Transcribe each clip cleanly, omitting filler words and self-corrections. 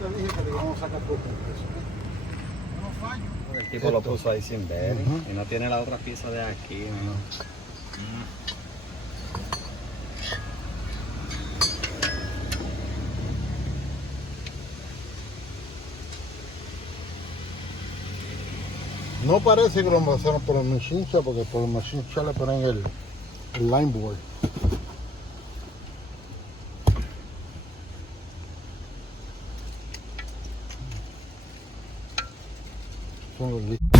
te dije que le íbamos a sacar poco peso. No fallo. El tipo lo puso ahí sin ver y no tiene la otra pieza de aquí, ¿no? No parece que lo pasaron por el machine shop, porque por el machine shop le ponen el line board. Son los listos.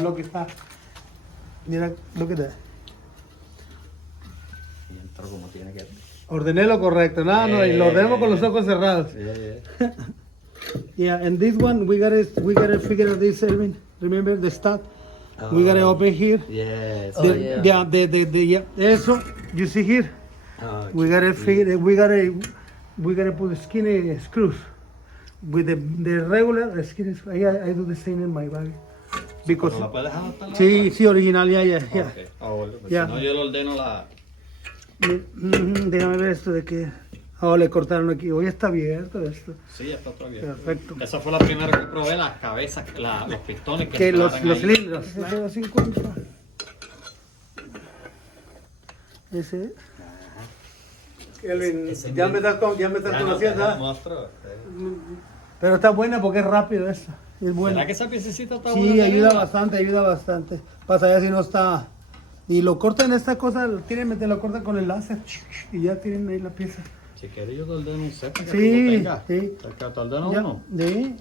Look at that. Mira, look at that. Y entró como tiene que. Ordené lo correcto, no, y lo ordenamos con los ojos cerrados. Yeah. Yeah, and this one we gotta figure out this, Elvin. Remember the start? We gotta open here. Yes. Yeah. Eso, you see here? Oh, We gotta figure. We gotta put the skinny screws with the regular skinny screws. I do the same in my bag. Because ¿la puedes adaptar? sí, original, ya. Okay. Bueno, pues Yeah. si no yo le ordeno la. Déjame ver esto de que. Le cortaron aquí. Hoy está abierto esto. Sí, está todo bien. Perfecto. Esa fue la primera que probé, las cabezas, los pistones Que los entraran ahí. cilindros. Ese es 50. Ese. Elvin, ya me estás conociendo. ¿Ah? Monstruo. Pero está buena porque es rápido eso. Es buena. ¿Será que esa piececita está buena? Sí, ayuda bastante. Pasa ya si no está. Y lo cortan esta cosa, lo cortan con el láser. Y ya tienen ahí la pieza. Si quieres yo te ordeno un set para que Sí, tú lo tengas. sí. ¿Te ordeno Ya, uno? sí.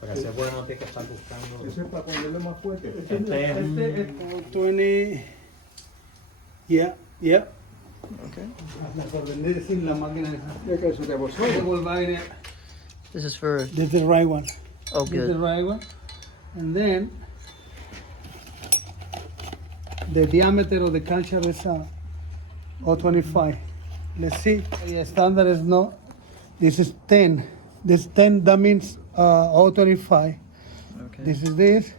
Para que sea bueno, no tienes que estar buscando. Ese es para ponerle más fuerte. Este es 20. Yeah. Okay. Las ordené sin la máquina esa. Es que eso te bolsillo. This is for. This is the right one. Oh, This is the good. right one. And then the diameter of the camshaft is 0.25. Let's see. The standard is no. This is 10. This 10, that means 0.25. Okay. This is this.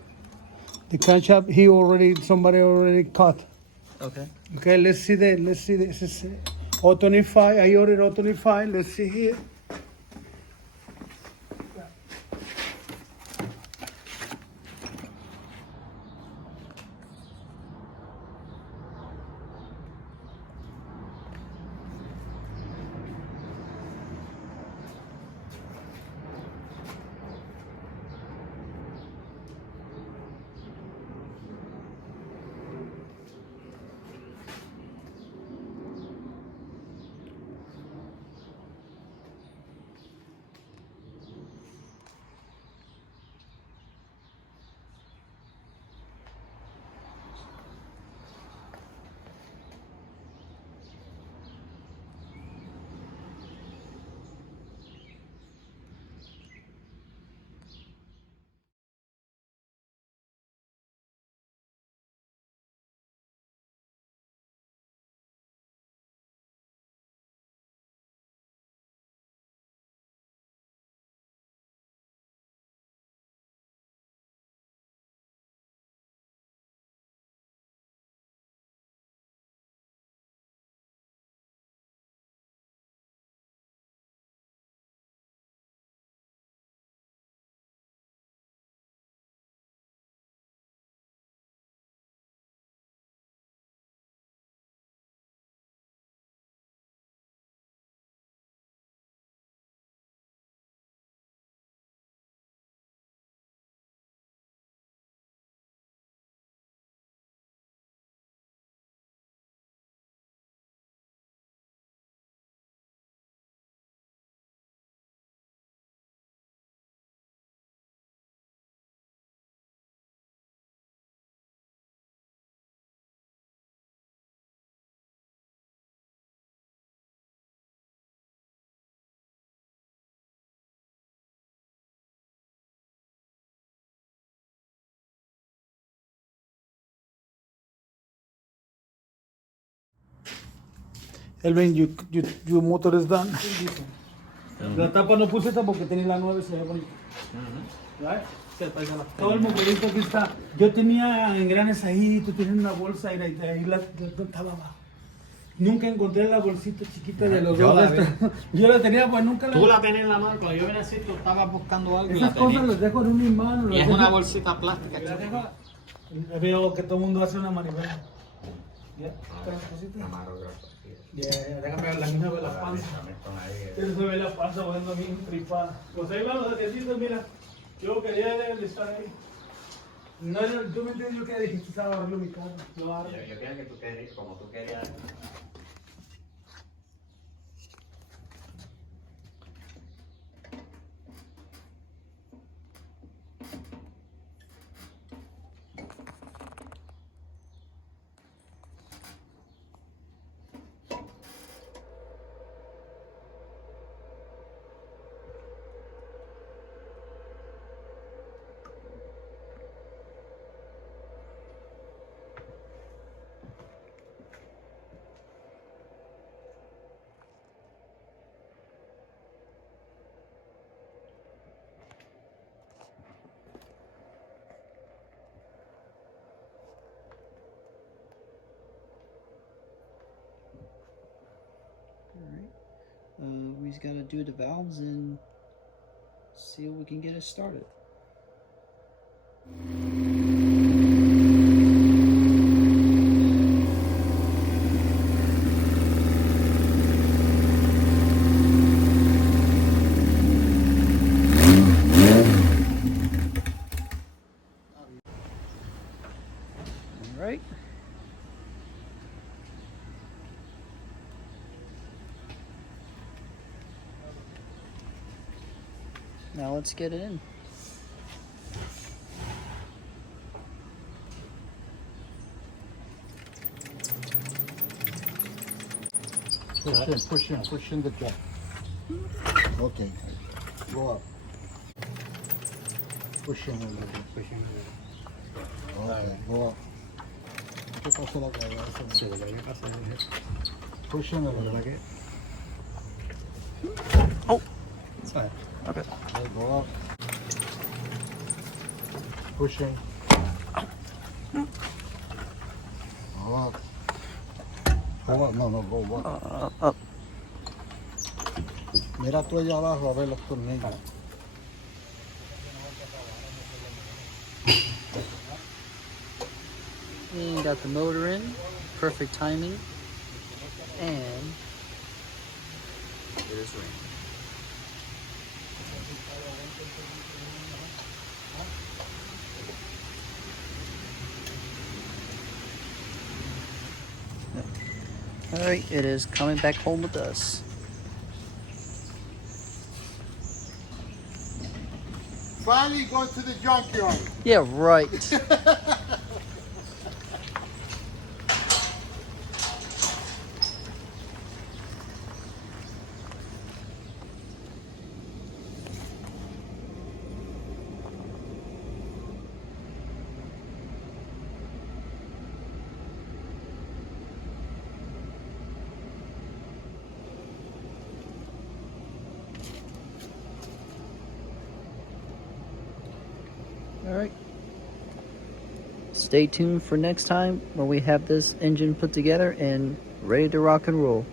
The camshaft somebody already cut. Okay. Okay, let's see this is 0.25. I ordered 0.25. Let's see here. Elvin, your motor is done. La tapa no puse esta porque tenía la 9 se ve bonita. Right? Todo el motorito aquí está. Yo tenía engranes ahí, tú tenías una bolsa y ahí la estaba abajo. Nunca encontré la bolsita chiquita de los dos. Yo la tenía, pues nunca la... Tú la tenías en la mano, cuando yo vine así, tú estabas buscando algo y Esas la cosas tenías. las dejo en un imán. Y es una bolsita plástica. La dejo... Veo que todo el mundo hace una manivela. ¿Ya? ¿Estas cositas? Ya, déjame ver la misma de la panza. Eso se ve la panza poniendo bien tripada. Pues ahí van los asientitos, mira. Yo quería estar ahí. No, yo me entendí, yo que dijiste, estaba agarrando mi carro. Yo pienso que tú querías, como tú querías. We just gotta do the valves and see if we can get it started. All right. Now let's get it in. Push in the jack. Okay, go up. Push in a little bit. Okay, go up. ¿Qué pasó la cabeza? Push in a little bit. Oh. It's fine. Okay. Okay, go up. Push in. Go up. Go up. No, go up. Up. Mira tú allá abajo a ver los tornillos. And got the motor in. Perfect timing. And it is raining. Alright, it is coming back home with us. Finally going to the junkyard. Yeah, right. Alright. Stay tuned for next time when we have this engine put together and ready to rock and roll.